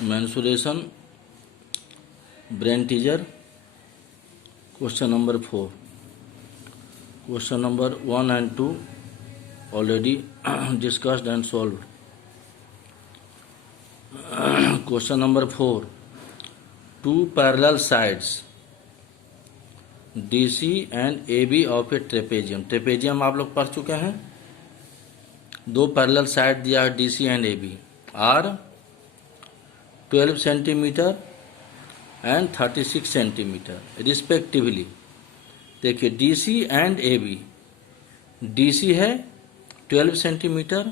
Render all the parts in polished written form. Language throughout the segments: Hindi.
mensuration brain teaser question number 4. Question number 1 and 2 already discussed and solved. Question number 4. Two parallel sides DC and AB of a trapezium. Trapezium आप लोग पढ़ चुके हैं. दो पैरेलल साइड दिया है DC and AB are 12 centimetre and 36 centimetre respectively. देखिए DC एंड AB. DC है 12 सेंटीमीटर,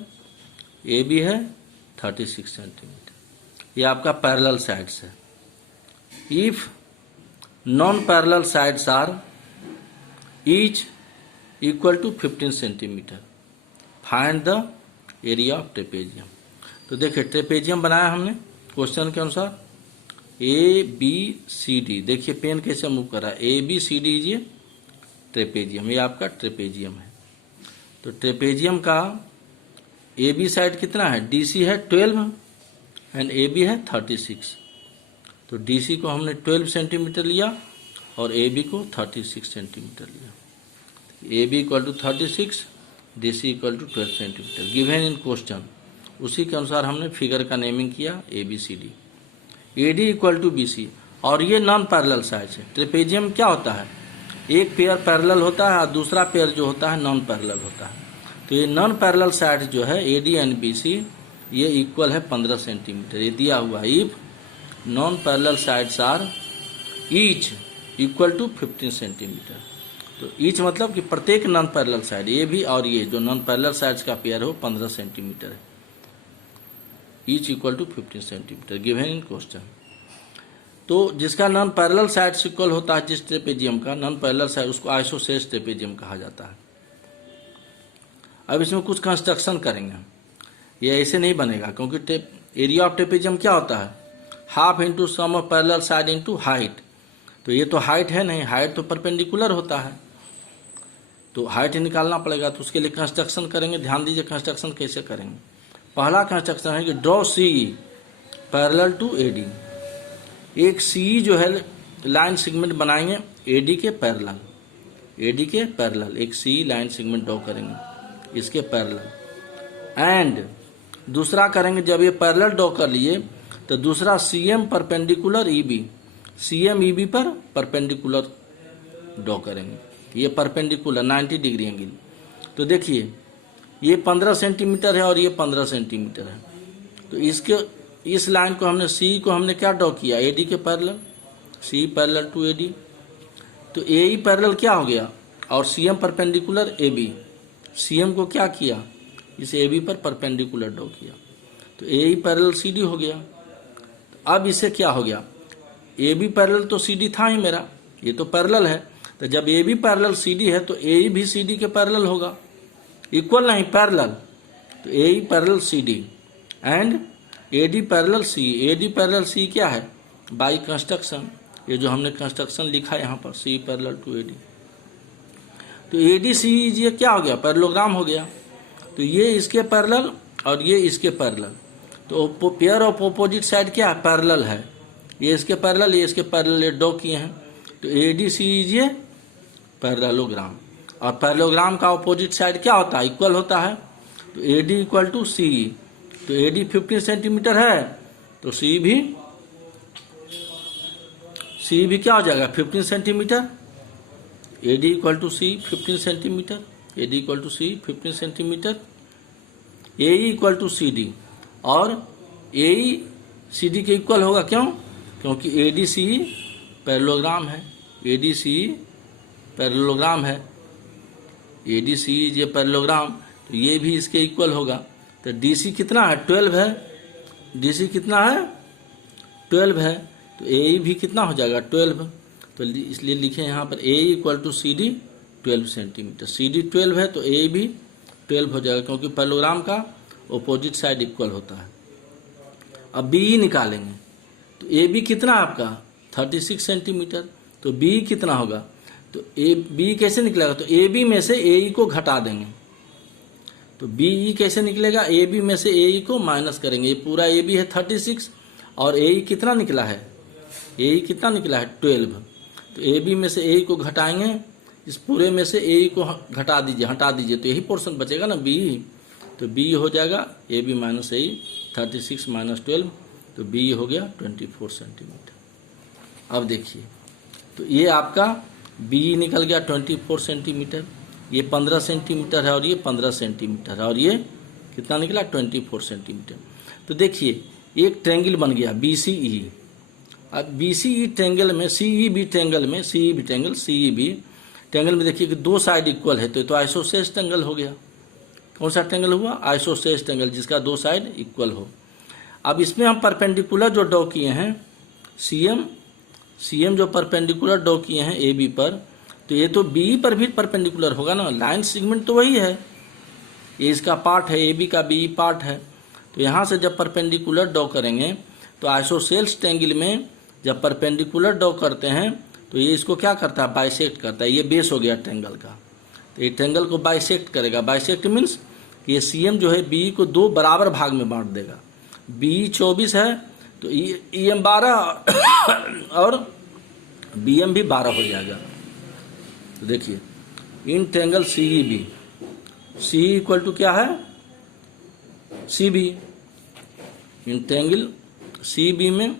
AB है 36 सेंटीमीटर. ये आपका पैरेलल साइड्स है. If non parallel sides are each equal to 15 centimetre, find the area of trapezium. तो देखिए ट्रेपेजियम बनाया हमने क्वेश्चन के अनुसार ABCD. देखिए पेन कैसे मूव कर रहा है. ABCD ये ट्रेपेजियम, ये आपका ट्रेपेजियम है. तो ट्रेपेजियम का AB साइड कितना है. DC है 12 एंड AB है 36. तो DC को हमने 12 सेंटीमीटर लिया और AB को 36 सेंटीमीटर लिया. AB equal to 36, DC equal to 12 centimetre given in question. उसी के अनुसार हमने फिगर का नेमिंग किया ABCD. AD equal to BC. और ये नॉन पैरेलल साइड्स है. ट्रेपेजियम क्या होता है, एक पेयर पैरेलल होता है और दूसरा पेयर जो होता है नॉन पैरेलल होता है. तो ये नॉन पैरेलल साइड जो है AD एंड BC ये इक्वल है 15 सेंटीमीटर. ये दिया हुआ है. If non parallel sides are each equal to 15 centimetre. तो ईच मतलब कि प्रत्येक नॉन पैरेलल साइड, ये भी और ये जो नॉन पैरेलल साइड्स का पेयर हो 15 सेंटीमीटर है. Each equal to 15 centimetre given in question. तो जिसका नॉन पैरेलल साइड इक्वल होता है जिस ट्रेपेजियम का नॉन पैरेलल साइड, उसको आइसोसेलेस ट्रेपेजियम कहा जाता है. अब इसमें कुछ कंस्ट्रक्शन करेंगे. ये ऐसे नहीं बनेगा क्योंकि एरिया ऑफ ट्रेपेजियम क्या होता है, half into sum of parallel side into height. तो ये तो हाइट है नहीं, हाइट तो परपेंडिकुलर होता है, तो हाइट निकालना पड़ेगा. तो उसके लिए कंस्ट्रक्शन करेंगे. ध्यान दीजिए कंस्ट्रक्शन कैसे करेंगे. पहला कंस्ट्रक्शन है कि draw CE parallel to AD. एक CE जो है लाइन सेगमेंट बनाएंगे AD के पैरेलल. AD के पैरेलल एक CE लाइन सेगमेंट ड्रॉ करेंगे इसके पैरेलल. एंड दूसरा करेंगे, जब ये पैरेलल ड्रॉ कर लिए तो दूसरा CM perpendicular EB, CM EB पर परपेंडिकुलर ड्रॉ करेंगे. ये परपेंडिकुलर 90 डिग्री एंगल. तो देखिए ये 15 सेंटीमीटर है और ये 15 सेंटीमीटर है. तो इसके इस लाइन को हमने CE को हमने क्या ड्रॉ किया, AD के parallel. CE parallel to AD. तो AE पैरेलल क्या हो गया और CM परपेंडिकुलर AB. CM को क्या किया, इस AB पर परपेंडिकुलर ड्रॉ किया. तो AE पैरेलल CD हो गया. अब इसे क्या हो गया, AB पैरेलल तो CD था ही मेरा, ये तो पैरेलल है. तो जब AB पैरेलल CD है तो AE भी CD के पैरेलल होगा. इक्वल नहीं, पैरेलल. तो AE parallel CD and AD parallel CE. AD parallel CE क्या है, बाई कंस्ट्रक्शन. ये जो हमने कंस्ट्रक्शन लिखा है यहाँ पर CE पैरेलल टू AD. तो AD CE ये क्या हो गया, पैरेललोग्राम हो गया. तो ये इसके पैरेलल और ये इसके पैरेलल. तो पेयर ऑफ ऑपोजिट साइड क्या है, पैरेलल है. ये इसके पैरेलल, ये इसके पैरेलल ड्रॉ किए हैं. तो AD CE ये पैरेललोग्राम. और पैरेललोग्राम का ऑपोजिट साइड क्या होता है, इक्वल होता है. तो AD इक्वल टू CE. तो AD 15 सेंटीमीटर है तो CE भी क्या हो जाएगा 15 centimetre. AD equal to CE 15 centimetre. AD equal to CE 15 centimetre. AE equal to CD और AE CD के इक्वल होगा. क्यों, क्योंकि AD CE पैरेललोग्राम है. AD CE पैरेललोग्राम है. AD CE ये पैरेललोग्राम, तो ये भी इसके इक्वल होगा. तो DC कितना है, 12 है. DC कितना है, 12 है. तो AE भी कितना हो जाएगा 12. तो इसलिए लिखे यहाँ पर AE equal to CD 12 centimetre. CD 12 है तो AE भी 12 हो जाएगा क्योंकि पैरेललोग्राम का ऑपोजिट साइड इक्वल होता है. अब BE निकालेंगे. तो AB कितना आपका 36 सेंटीमीटर. तो BE कितना होगा, तो BE कैसे निकलेगा, तो AB में से AE को घटा देंगे. तो BE कैसे निकलेगा, AB में से AE को माइनस करेंगे. ये पूरा AB है 36 और ए कितना निकला है, ए कितना निकला है 12। तो ए बी में से ए को घटाएंगे, इस पूरे में से ए को हटा दीजिए तो यही पोर्शन बचेगा ना बी। तो बी हो जाएगा A B minus A 36 minus 12, तो बी हो गया 24 सेंटीमीटर। अब देखिए तो ये आपका बी निकल गया 24 सेंटीमीटर, ये 15 सेंटीमीटर है और ये 15 सेंटीमीटर है, और ये कितना निकला 24 सेंटीमीटर। तो देखिए एक ट्रेंगल बन गया BCE। अब BCE ट्रेंगल में CEB ट्रेंगल में CEB ट्रेंगल में देखिए कि दो साइड इक्वल है, तो आइसोसेलेस ट्रेंगल हो गया। कौन सा ट्रेंगल हुआ, आइसोसेलेस ट्रेंगल, जिसका दो साइड इक्वल हो। अब इसमें हम परपेंडिकुलर जो ड्रॉ किए हैं CM जो परपेंडिकुलर ड्रॉ किए हैं AB पर, तो ये तो BE पर भी परपेंडिकुलर होगा ना, लाइन सेगमेंट तो वही है, ये इसका पार्ट है, AB का BE पार्ट है। तो यहाँ से जब परपेंडिकुलर ड्रॉ करेंगे तो आइसोसेलेस ट्रेंगल में जब परपेंडिकुलर ड्रॉ करते हैं तो ये इसको क्या करता है, बाइसेक्ट करता है। ये बेस हो गया ट्रेंगल का, तो ये ट्रेंगल को बाइसेक्ट करेगा। बाइसेक्ट मीन्स ये CM जो है BE को दो बराबर भाग में बांट देगा। BE 24 है तो EM 12 और BM भी 12 हो जाएगा। तो देखिए in triangle CEB, CE equal to क्या है CB। इन ट्रेंगल CB में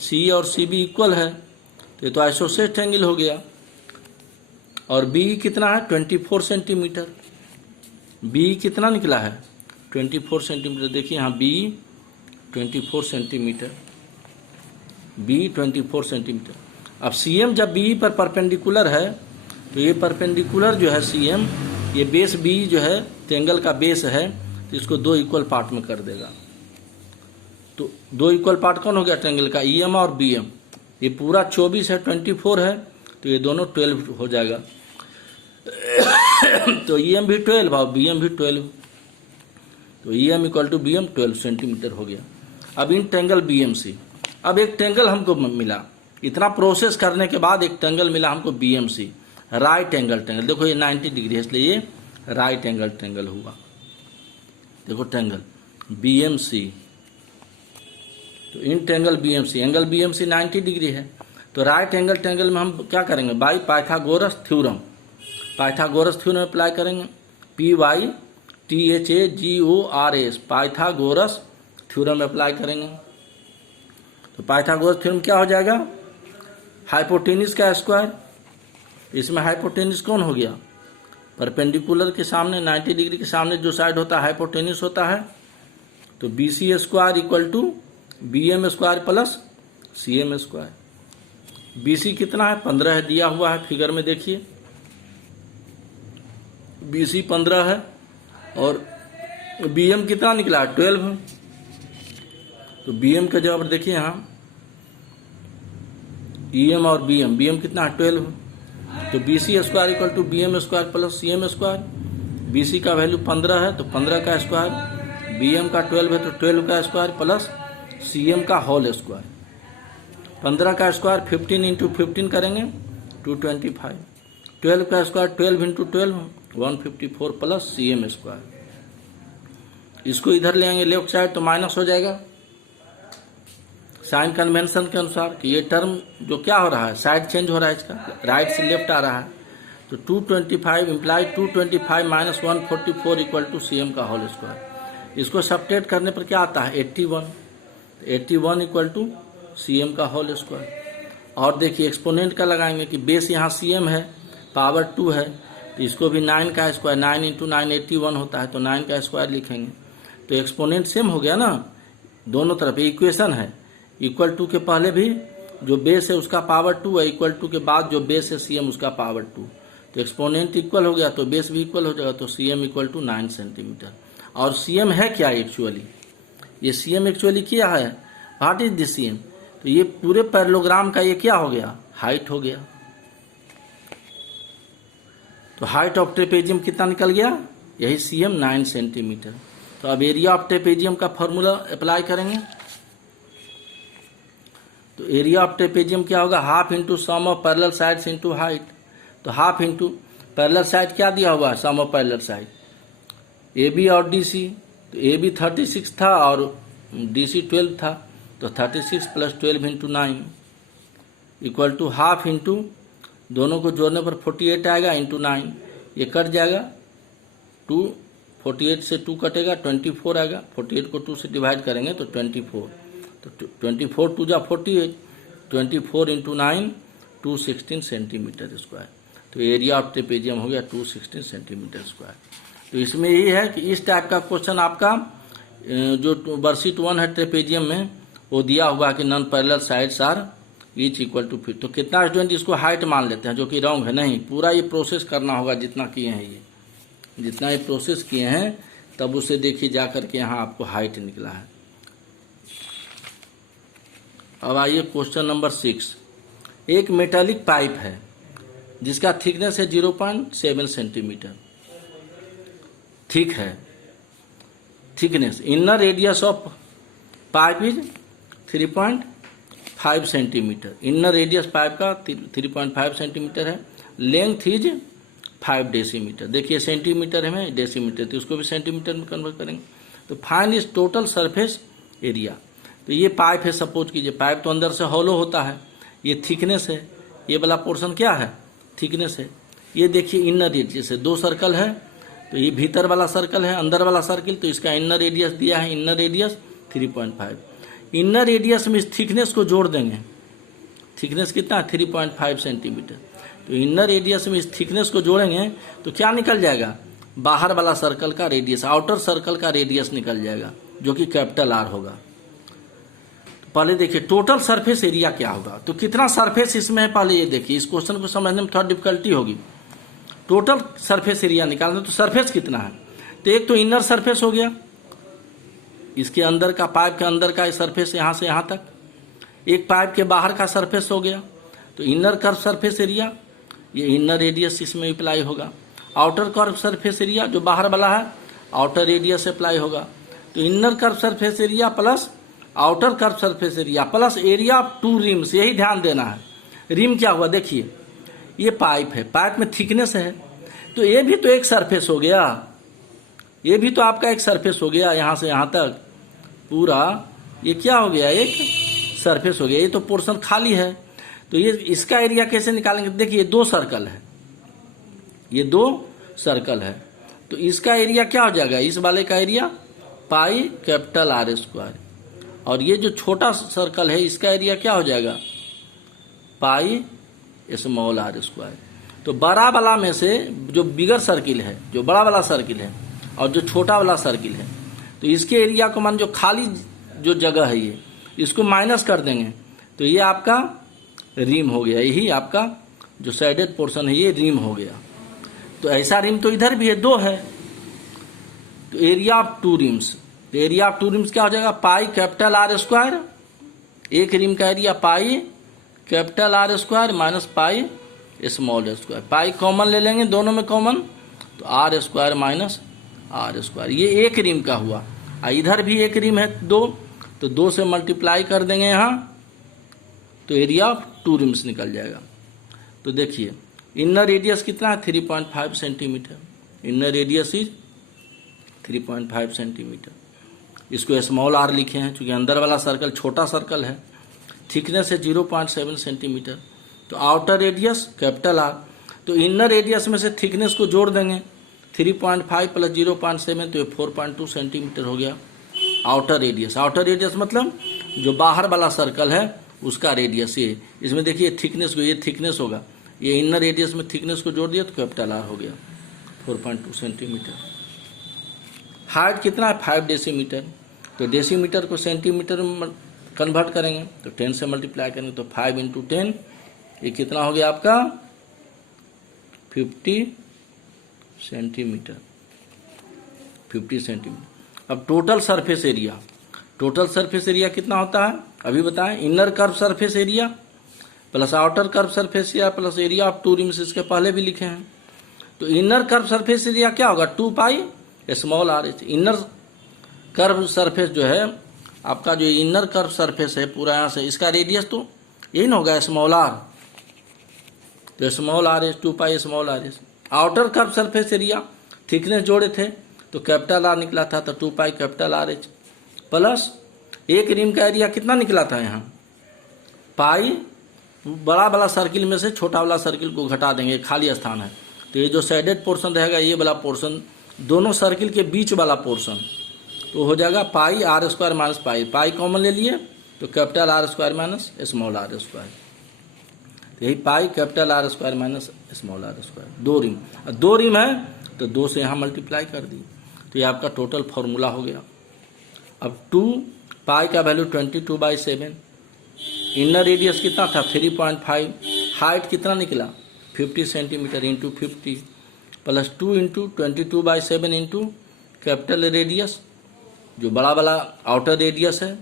C और CB इक्वल है, तो ये तो आइसोसेलेस ट्रेंगल हो गया। और BE कितना है 24 सेंटीमीटर, BE कितना निकला है 24 सेंटीमीटर। देखिए यहाँ BE 24 सेंटीमीटर, BE 24 सेंटीमीटर। अब CM जब BE पर परपेंडिकुलर है तो ये परपेंडिकुलर जो है CM, ये बेस BE जो है ट्रेंगल का बेस है, तो इसको दो इक्वल पार्ट में कर देगा। तो दो इक्वल पार्ट कौन हो गया ट्रेंगल का, EM और BM। ये पूरा 24 है 24 है, तो ये दोनों 12 हो जाएगा। तो EM भी 12 और BM भी 12, तो EM equal to BM 12 centimetre हो गया। अब इन ट्रेंगल BMC, अब एक ट्रेंगल हमको मिला, इतना प्रोसेस करने के बाद एक ट्रेंगल मिला हमको BMC, राइट एंगल ट्रेंगल। देखो ये 90 डिग्री है, इसलिए ये राइट एंगल ट्रेंगल हुआ। देखो ट्रेंगल BMC, तो in triangle BMC, angle BMC 90 degree है, तो राइट एंगल ट्रेंगल में हम क्या करेंगे, बाई पाइथागोरस थ्योरम अप्लाई करेंगे। PYTHAGORS पाइथागोरस थ्योरम अप्लाई करेंगे। तो पाइथागोरस थ्योरम क्या हो जाएगा, हाइपोटेनिस का स्क्वायर। इसमें हाइपोटेनिस कौन हो गया, परपेंडिकुलर के सामने 90 डिग्री के सामने जो साइड होता है हाइपोटेनिस होता है। तो BC square equal to BM square plus CM square. BC कितना है 15 है, दिया हुआ है फिगर में देखिए, BC 15 है और BM कितना निकला है 12 है। तो BM का जवाब देखिए यहाँ EM और BM कितना है 12 है, तो BC square equal to BM square plus CM square. BC का वैल्यू 15 है तो 15 का स्क्वायर, BM का 12 है तो 12 का स्क्वायर प्लस CM का होल स्क्वायर। 15 का स्क्वायर 15 इंटू 15 करेंगे 225, 12 का square 12 into 12 154 plus CM square. इसको इधर ले आएंगे लेफ्ट साइड तो माइनस हो जाएगा साइन कन्वेंशन के अनुसार कि ये टर्म जो क्या हो रहा है, साइड चेंज हो रहा है, इसका राइट से लेफ्ट आ रहा है। तो 225 imply 225 minus 144 equal to CM का होल स्क्वायर। इसको सब्ट्रैक्ट करने पर क्या आता है 81, 81 इक्वल टू CM का होल स्क्वायर। और देखिए एक्सपोनेंट का लगाएंगे कि बेस यहाँ CM है, पावर 2 है, तो इसको भी 9 का स्क्वायर, 9 इंटू 9 81 होता है, तो 9 का स्क्वायर लिखेंगे। तो एक्सपोनेंट सेम हो गया ना दोनों तरफ, इक्वेशन है। इक्वल टू के पहले भी जो बेस है उसका पावर 2 है, इक्वल टू के बाद जो बेस है CM उसका पावर 2, तो एक्सपोनेंट इक्वल हो गया तो बेस भी इक्वल हो जाएगा। तो CM इक्वल टू 9 सेंटीमीटर। और CM है क्या एक्चुअली, ये CM एक्चुअली क्या है, व्हाट इज दिस CM, तो ये पूरे पैरेललोग्राम का ये क्या हो गया, हाइट हो गया। तो हाइट ऑफ ट्रेपेजियम कितना निकल गया, यही CM 9 सेंटीमीटर। तो अब एरिया ऑफ ट्रेपेजियम का फॉर्मूला अप्लाई करेंगे। तो एरिया ऑफ ट्रेपेजियम क्या होगा, half into sum of parallel sides into height. तो हाफ इंटू पैरेलल साइड क्या दिया हुआ है, sum of parallel side AB और DC। तो AB 36 था और DC 12 था, तो 36 plus 12 into 9 equal to half into, दोनों को जोड़ने पर 48 आएगा इंटू 9, ये कट जाएगा 2, 48 से 2 कटेगा 24 आएगा, 48 को 2 से डिवाइड करेंगे तो 24, तो 24 2 जा 48, 24 इंटू 9 216 सेंटीमीटर स्क्वायर। तो एरिया ऑफ ट्रेपेजियम हो गया 216 सेंटीमीटर स्क्वायर। तो इसमें यही है कि इस टाइप का क्वेश्चन आपका जो वर्कशीट 1 है ट्रेपेजियम में वो दिया हुआ कि non parallel sides are each equal to feet. तो कितना स्टूडेंट इसको हाइट मान लेते हैं, जो कि रॉन्ग है। नहीं, पूरा ये प्रोसेस करना होगा जितना किए हैं, ये जितना ये प्रोसेस किए हैं तब उसे देखिए जा करके यहाँ आपको हाइट निकला है। अब आइए क्वेश्चन नंबर 6। एक मेटालिक पाइप है जिसका थिकनेस है 0.7 सेंटीमीटर, ठीक है, thickness. Inner radius of pipe is 3.5 centimetre. Inner radius pipe का 3.5 सेंटीमीटर है। Length is 5 decimetre. देखिए सेंटीमीटर है में डेसीमीटर, तो उसको भी सेंटीमीटर में कन्वर्ट करेंगे। तो find is total surface area. तो ये पाइप है, सपोज कीजिए पाइप तो अंदर से हॉलो होता है, ये थिकनेस है, ये वाला पोर्शन क्या है, थिकनेस है। ये देखिए इनर रेडियस है, 2 सर्कल है, तो ये भीतर वाला सर्कल है, अंदर वाला सर्कल, तो इसका इनर रेडियस दिया है, इनर रेडियस 3.5। इनर रेडियस में इस थिकनेस को जोड़ देंगे, थिकनेस कितना है 3.5 सेंटीमीटर। तो इनर रेडियस में इस थिकनेस को जोड़ेंगे तो क्या निकल जाएगा, बाहर वाला सर्कल का रेडियस, आउटर सर्कल का रेडियस निकल जाएगा, जो कि कैपिटल आर होगा। तो पहले देखिए टोटल सरफेस एरिया क्या होगा। तो कितना सरफेस इसमें है, पहले ये देखिए, इस क्वेश्चन को समझने में थोड़ा डिफिकल्टी होगी। टोटल सरफेस एरिया निकालना, तो सरफेस कितना है, तो एक तो इनर सरफेस हो गया, इसके अंदर का, पाइप के अंदर का सरफेस यहाँ से यहाँ तक, एक पाइप के बाहर का सरफेस हो गया, तो इनर कर्व सरफेस एरिया, ये इनर रेडियस इसमें अप्लाई होगा। आउटर कर्व सरफेस एरिया जो बाहर वाला है, आउटर रेडियस अप्लाई होगा। तो inner curve surface area plus outer curve surface area plus area of 2 RIMS, यही ध्यान देना है। रिम क्या हुआ, देखिए ये पाइप है, पाइप में थिकनेस है, तो ये भी तो एक सरफेस हो गया, ये भी तो आपका एक सरफेस हो गया, यहाँ से यहाँ तक पूरा ये क्या हो गया, एक सरफेस हो गया। ये तो पोर्शन खाली है, तो ये इसका एरिया कैसे निकालेंगे, देखिए 2 सर्कल है, ये 2 सर्कल है, तो इसका एरिया क्या हो जाएगा, इस वाले का area pi capital are square, और ये जो छोटा सर्कल है इसका एरिया क्या हो जाएगा, पाई स्मॉल आर स्क्वायर। तो बड़ा वाला में से जो बिगर सर्किल है, जो बड़ा वाला सर्किल है और जो छोटा वाला सर्किल है, तो इसके एरिया को मान, जो खाली जो जगह है ये, इसको माइनस कर देंगे, तो ये आपका रिम हो गया, यही आपका जो साइडेड पोर्शन है ये रिम हो गया। तो ऐसा रिम तो इधर भी है, 2 है, तो एरिया ऑफ 2 रिम्स, तो एरिया ऑफ 2 रिम्स क्या हो जाएगा, पाई कैपिटल आर स्क्वायर, एक रिम का area pi capital are square minus pi small square. Pi common ले लेंगे दोनों में कॉमन, तो R square minus are square, ये एक रिम का हुआ। इधर भी एक रिम है 2, तो 2 से मल्टीप्लाई कर देंगे यहाँ, तो एरिया ऑफ 2 रिम्स निकल जाएगा। तो देखिए इनर रेडियस कितना है 3.5 centimetre, inner radius is 3.5 centimetre. इसको स्मॉल आर लिखे हैं क्योंकि अंदर वाला सर्कल छोटा सर्कल है, थिकनेस है 0.7 सेंटीमीटर। तो आउटर रेडियस कैपिटल आर, तो इनर रेडियस में से थिकनेस को जोड़ देंगे, 3.5 प्लस 0.7 तो ये 4.2 सेंटीमीटर हो गया आउटर रेडियस। आउटर रेडियस मतलब जो बाहर वाला सर्कल है उसका रेडियस, ये इसमें देखिए थिकनेस को, ये थिकनेस होगा, ये इनर रेडियस में थिकनेस को जोड़ दिया तो कैपिटल आर हो गया 4.2 सेंटीमीटर। हाइट कितना है 5 डेसीमीटर, तो डेसीमीटर को सेंटीमीटर में कन्वर्ट करेंगे तो 10 से मल्टीप्लाई करेंगे, तो 5 इंटू 10 ये कितना हो गया आपका 50 सेंटीमीटर, 50 सेंटीमीटर। अब total surface area, total surface area कितना होता है अभी बताएं, inner curve surface area plus outer curve surface area plus area of 2 RIMS, इसके पहले भी लिखे हैं। तो इनर कर्व सरफेस एरिया क्या होगा 2 pi small R H. Inner curve surface जो है आपका, जो इनर कर्व सरफेस है पूरा यहाँ से, इसका रेडियस तो यही ना होगा स्मॉल आर, तो small R H 2 pi small R H. Outer curve surface area thickness जोड़े थे तो कैपिटल आर निकला था, तो 2 पाई कैपिटल आर एच प्लस एक रिम का एरिया कितना निकला था यहाँ, पाई बड़ा वाला सर्किल में से छोटा वाला सर्किल को घटा देंगे, खाली स्थान है, तो ये जो शेडेड पोर्शन रहेगा ये वाला पोर्शन, दोनों सर्किल के बीच वाला पोर्शन, तो हो जाएगा pi r square minus pi, pi common ले लिए तो capital are square minus small r square, तो यही pi capital are square minus small r square, दो रिम है तो 2 से यहाँ मल्टीप्लाई कर दी, तो ये आपका टोटल फॉर्मूला हो गया। अब 2 पाई का वैल्यू 22/7, इनर रेडियस कितना था 3.5, हाइट कितना निकला 50 centimetre into 50 plus 2 into 22/7 into capital radius, जो बड़ा वाला आउटर रेडियस है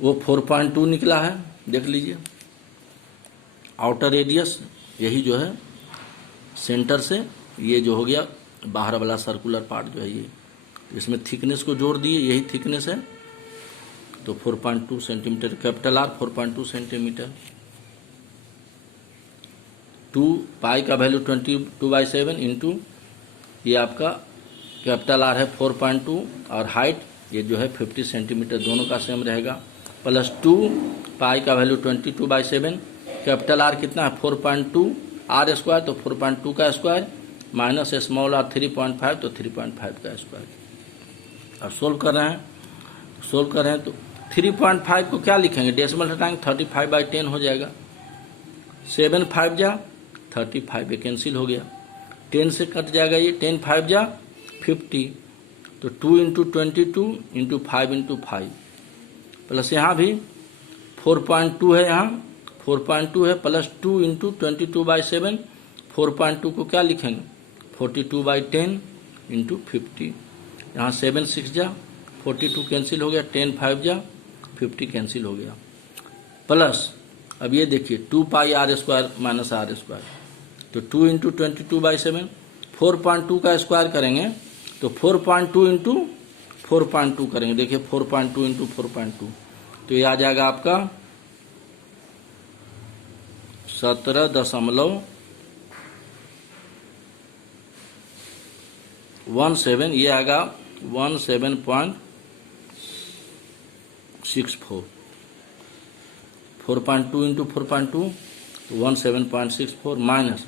वो 4.2 निकला है, देख लीजिए आउटर रेडियस यही जो है सेंटर से, ये जो हो गया बाहर वाला सर्कुलर पार्ट जो है ये, इसमें थिकनेस को जोड़ दिए, यही थिकनेस है, तो 4.2 सेंटीमीटर, कैपिटल आर 4.2 सेंटीमीटर। 2 पाई का वैल्यू 22/7 इंटू ये आपका कैपिटल आर है 4.2 और हाइट ये जो है 50 सेंटीमीटर, दोनों का सेम रहेगा, प्लस 2 पाई का वैल्यू 22/7, कैपिटल आर कितना है 4.2 आर स्क्वायर, तो 4.2 का स्क्वायर माइनस स्मॉल आर 3.5, तो 3.5 का स्क्वायर। अब सोल्व कर रहे हैं तो 3.5 को क्या लिखेंगे, डेसिमल हटाएंगे 35/10 हो जाएगा, 7 5 जा 35, ये कैंसिल हो गया, 10 से कट जाएगा ये, 10 5 जा 50, तो 2 इंटू 22 इंटू 5 इंटू 5 प्लस यहाँ भी 4.2 है, यहाँ 4.2 है, प्लस 2 इंटू 22/7, 4.2 को क्या लिखेंगे 42/10 इंटू 50, यहाँ 7 6 जा 42 कैंसिल हो गया, 10 5 जा 50 कैंसिल हो गया, प्लस अब ये देखिए 2 pi r square minus are square, तो 2 इंटू 22/7, 4.2 का स्क्वायर करेंगे तो 4.2 इंटू 4.2 करेंगे, देखिए 4.2 इंटू 4.2, तो ये आ जाएगा आपका 17.17, ये आएगा 17.64, 4.2 इंटू 4.2 तो 17.64 माइनस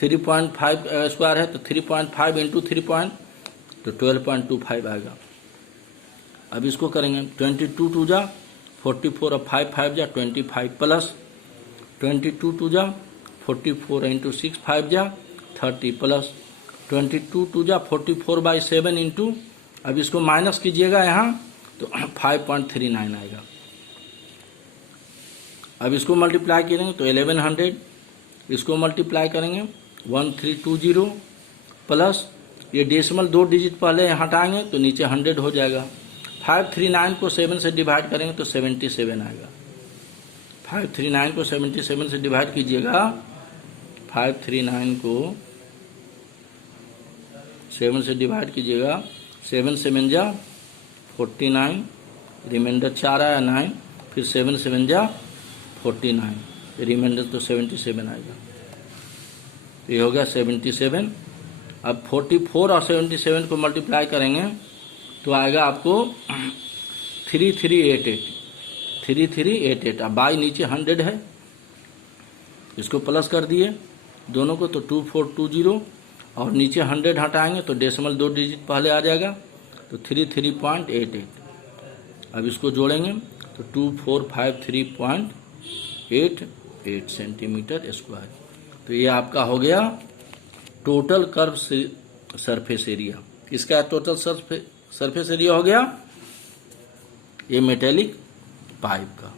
3.5 स्क्वायर है तो 3.5 इंटू 3 तो 12.25 आएगा। अब इसको करेंगे 22 2 जा 44 और 5 5 जा 25 प्लस 22 2 जा 44 इंटू 6 5 जा 30 प्लस 22 2 जा 44/7 इंटू, अब इसको माइनस कीजिएगा यहाँ तो 5.39 आएगा। अब इसको मल्टीप्लाई करेंगे तो 1100, इसको मल्टीप्लाई करेंगे 1320 प्लस ये डेसिमल 2 डिजिट पहले हटाएंगे तो नीचे 100 हो जाएगा, 539 को 7 से डिवाइड करेंगे तो 77 आएगा, 539 को 77 से डिवाइड कीजिएगा, 539 को 7 से डिवाइड कीजिएगा, 7 7 जा 49, रिमाइंडर 4 आया 9, फिर 7 7 जा 49, रिमाइंडर तो 77 आएगा, ये हो गया 77। अब 44 और 77 को मल्टीप्लाई करेंगे तो आएगा आपको 3388, अब बाई नीचे 100 है, इसको प्लस कर दिए दोनों को तो 2420 और नीचे 100 हटाएंगे तो डेसिमल 2 डिजिट पहले आ जाएगा तो 33.88, अब इसको जोड़ेंगे तो 2453.88 सेंटीमीटर स्क्वायर, तो ये आपका हो गया टोटल कर्व सरफेस एरिया। इसका टोटल सरफेस एरिया हो गया ये मेटेलिक पाइप का,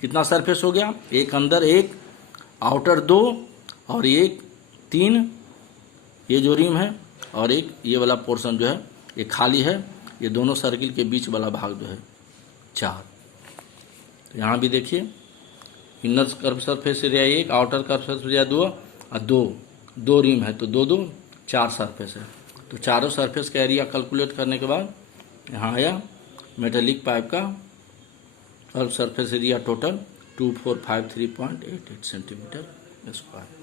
कितना सरफेस हो गया, एक अंदर एक आउटर 2 और एक 3 ये जो रिम है और एक ये वाला पोर्शन जो है ये खाली है, ये दोनों सर्किल के बीच वाला भाग जो है 4। तो यहाँ भी देखिए inner curve surface area 1, outer curve surface area 2 और 2 रिम है तो 2 2 4 सरफेस है, तो चारों सरफेस का एरिया कैलकुलेट करने के बाद यहाँ आया मेटेलिक पाइप का curve surface area total 2453.88 centimetre square.